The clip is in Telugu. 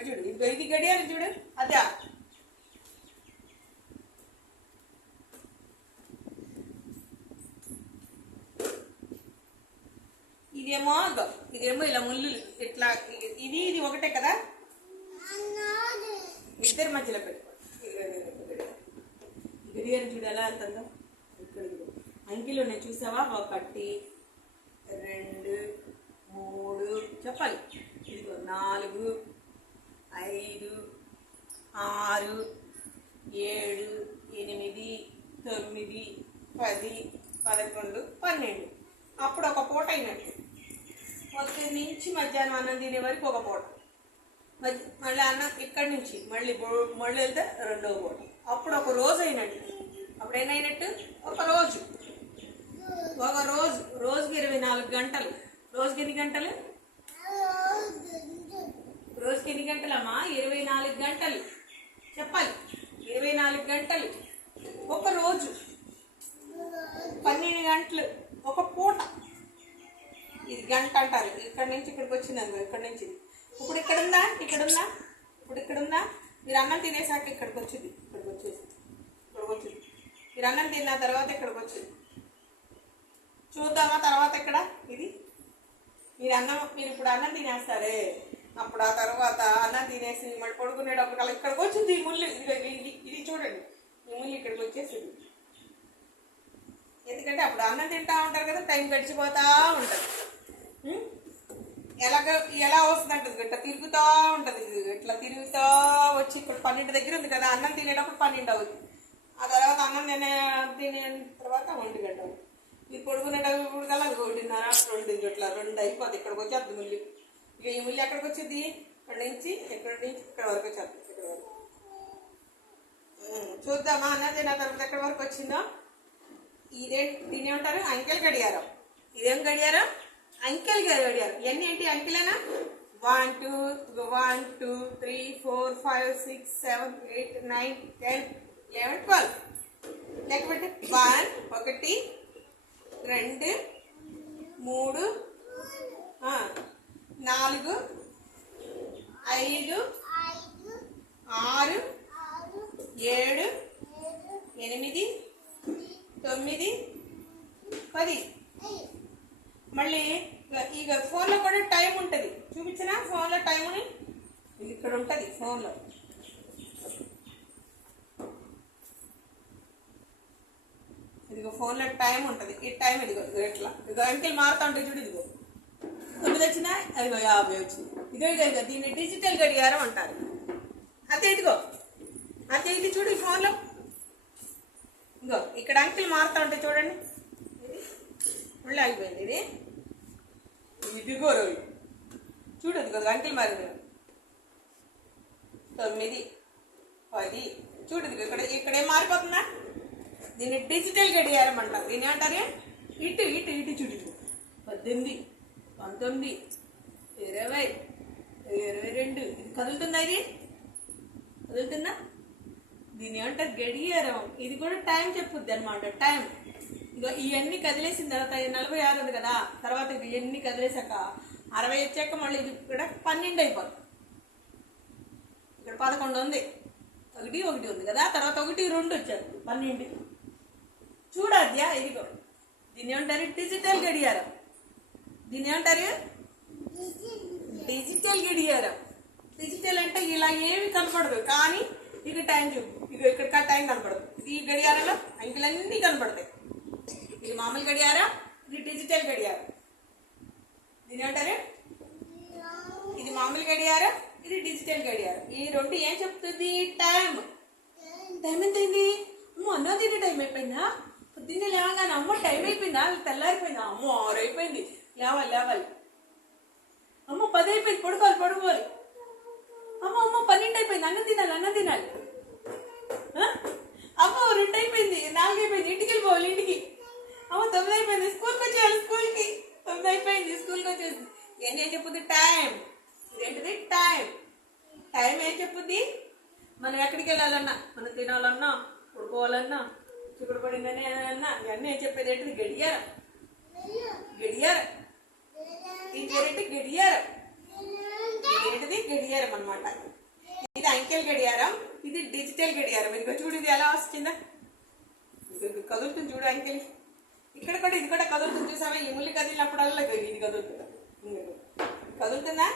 చూడు ఇది గడియారం చూడు అదే ఇదేమో ఇలా ముళ్ళు ఇట్లా ఇది ఒకటే కదా ఇద్దరి మధ్యలో పెట్టుకో గడియారం చూడు ఎలా వెళ్తుందో ఇక్కడ అంకిలో నేను చూసావా 1 2 3 చెప్పాలి ఇదిగో 4 5 6 7 8 9 10 11 12 అప్పుడు ఒక పూట అయినట్టు పొద్దున్న నుంచి మధ్యాహ్నం అన్నం తినే వరకు ఒక పూట మళ్ళీ అన్నం ఇక్కడి నుంచి మళ్ళీ వెళ్తే రెండో పూట అప్పుడు ఒక రోజు అయినట్టు అప్పుడు ఏమైనట్టు ఒక రోజుకి 24 గంటలు రోజుకి ఎన్ని గంటలు అమ్మా 24 గంటలు చెప్పాలి 24 గంటలు ఒక రోజు 12 గంటలు ఒక పూట ఇది గంట అంటారు ఇక్కడి నుంచి ఇక్కడికి వచ్చింది అందులో ఇక్కడి నుంచి ఇప్పుడు ఇక్కడ ఉందా మీరు అన్నం తినేసాక ఇక్కడికి వచ్చేది మీరు అన్నం తిన్న తర్వాత ఇక్కడికి వచ్చింది చూద్దామా తర్వాత ఇక్కడ ఇది మీరు ఇప్పుడు అన్నం తినేస్తారే అప్పుడు ఆ తర్వాత అన్నం తినేసి మళ్ళీ పడుకునేటప్పుడు కల్లా ఇక్కడికి వచ్చింది ఈ ముళ్ళు ఇది చూడండి ఈ ముళ్ళు ఇక్కడికి వచ్చేసింది ఎందుకంటే అప్పుడు అన్నం తింటా ఉంటారు కదా టైం గడిచిపోతూ ఉంటుంది ఎలా వస్తుంది అంటుంది ఇట్లా తిరుగుతూ ఉంటుంది ఇట్లా తిరుగుతూ వచ్చి ఇక్కడ 12 దగ్గర ఉంది కదా అన్నం తినేటప్పుడు 12 అవుతుంది ఆ తర్వాత అన్నం తినే తర్వాత 1 గంట అవుతుంది మీరు పడుకునేటప్పుడు కల్లా 1:30 2 ఇట్లా 2 అయిపోతుంది ఇక్కడికి వచ్చేది ముళ్ళు ఇక ఈ ముళ్ళు ఎక్కడికి వచ్చింది ఇక్కడి నుంచి ఇక్కడ వరకు వచ్చేది ఇక్కడ వరకు చూద్దామా అన్నం తిన్న తర్వాత ఎక్కడి వరకు వచ్చిందో దీని ఏమంటారు అంకెల గడియారం ఇదేం గడియారం అంకెల గడియారం ఇవన్నీ ఏంటి అంకెలేనా 1 2 3 4 5 6 7 8 9 10 11 12 లేకపోతే 1 2 3 4 5 6 7 8 9 10 మళ్ళీ ఇక ఫోన్లో కూడా టైం ఉంటుంది చూపించినా ఫోన్లో టైంని ఇక్కడ ఉంటుంది ఫోన్లో ఇదిగో ఫోన్లో టైం ఉంటుంది ఈ టైం ఇదిగో ఇట్లా ఇదిగో అంకెలు మారుతూ ఉంటాయి చూడు ఇదిగో 9 వచ్చినా అదిగో 50 వచ్చింది ఇదిగో దీన్ని డిజిటల్ గడియారం అంటారు అదే ఇదిగో అదే ఇది చూడు ఈ ఫోన్లో ఇగో ఇక్కడ అంకెలు మారుతూ ఉంటాయి చూడండి మళ్ళీ ఆగిపోయింది ఇదిగో రోజు చూడు ఇదిగో అంకెలు మారింది 9 10 చూడు ఇదిగో ఇక్కడ ఏం మారిపోతుందా దీన్ని డిజిటల్ గడియారం అంటారు దీన్ని ఏమంటారు ఇటు చూడు 18 19 20 22 ఇది కదులుతుందా కదులుతుందా దీని ఏమంటారు గడియారం ఇది కూడా టైం చెప్పుద్ది అనమాట టైం ఇక ఇవన్నీ కదిలేసిన తర్వాత 46 ఉంది కదా తర్వాత ఇవన్నీ కదిలేసాక 60 వచ్చాక మళ్ళీ ఇది ఇక్కడ 12 అయిపోతుంది ఇక్కడ 11 ఉంది 1 ఉంది కదా తర్వాత 1 2 వచ్చారు 12 చూడద్యా ఇదిగో దీన్ని ఏమంటారు డిజిటల్ గడియారం దీన్ని ఏమంటారు డిజిటల్ గడియారం డిజిటల్ అంటే ఇలా ఏమి కనపడదు కానీ ఇక టైం చూపు ఇక ఇక్కడ టైం కనపడదు ఈ గడియారంలో అంకెలన్నీ కనపడతాయి ఇది మామూలు గడియారం ఇది డిజిటల్ గడియారం దీని ఏమంటారు ఇది మామూలు గడియారం ఇది డిజిటల్ గడియారం ఈ రెండు ఏం చెప్తుంది టైం ఎంత అయింది అమ్మో అన్న తినే టైం అయిపోయిందా పొద్దున్నే లేవగానే అమ్మ టైం అయిపోయిందా తెల్లారిపోయిందా అమ్మో 6 అయిపోయింది లేవాలి అమ్మ 10 అయిపోయింది పడుకోవాలి అమ్మ 12 అయిపోయింది అన్నం తినాలి అమ్మ 2 అయిపోయింది 4 అయిపోయింది ఇంటికి వెళ్ళిపోవాలి ఇంటికి అమ్మ 9 అయిపోయింది స్కూల్కి వచ్చేయాలి స్కూల్కి 9 అయిపోయింది స్కూల్కి వచ్చేసి ఇవన్నీ ఏం చెప్పుద్ది టైం ఇదేంటిది టైం ఏం చెప్పుద్ది మనం ఎక్కడికి వెళ్ళాలన్నా మనం తినాలన్నా పడుకోవాలన్నా చిక్కుడు పడిందని అన్నా ఇవన్నీ ఏం చెప్పేది ఏంటిది గడియారం ఇది ఏంటి గడియారం ఇది ఏంటిది గడియారం అనమాట. ఇది అంకెల్ గడియారం, ఇది డిజిటల్ గడియారం. ఇదిగో చూడు ఇది ఎలా వస్తుందా, కదులుతుంది చూడు అంకెల్. ఇక్కడ కూడా ఇది కూడా కదులుతుంది చూసావా, ఈ ముళ్ళు కదిలినప్పుడల్లా ఇది కదులుతుందా, కదులుతుందా.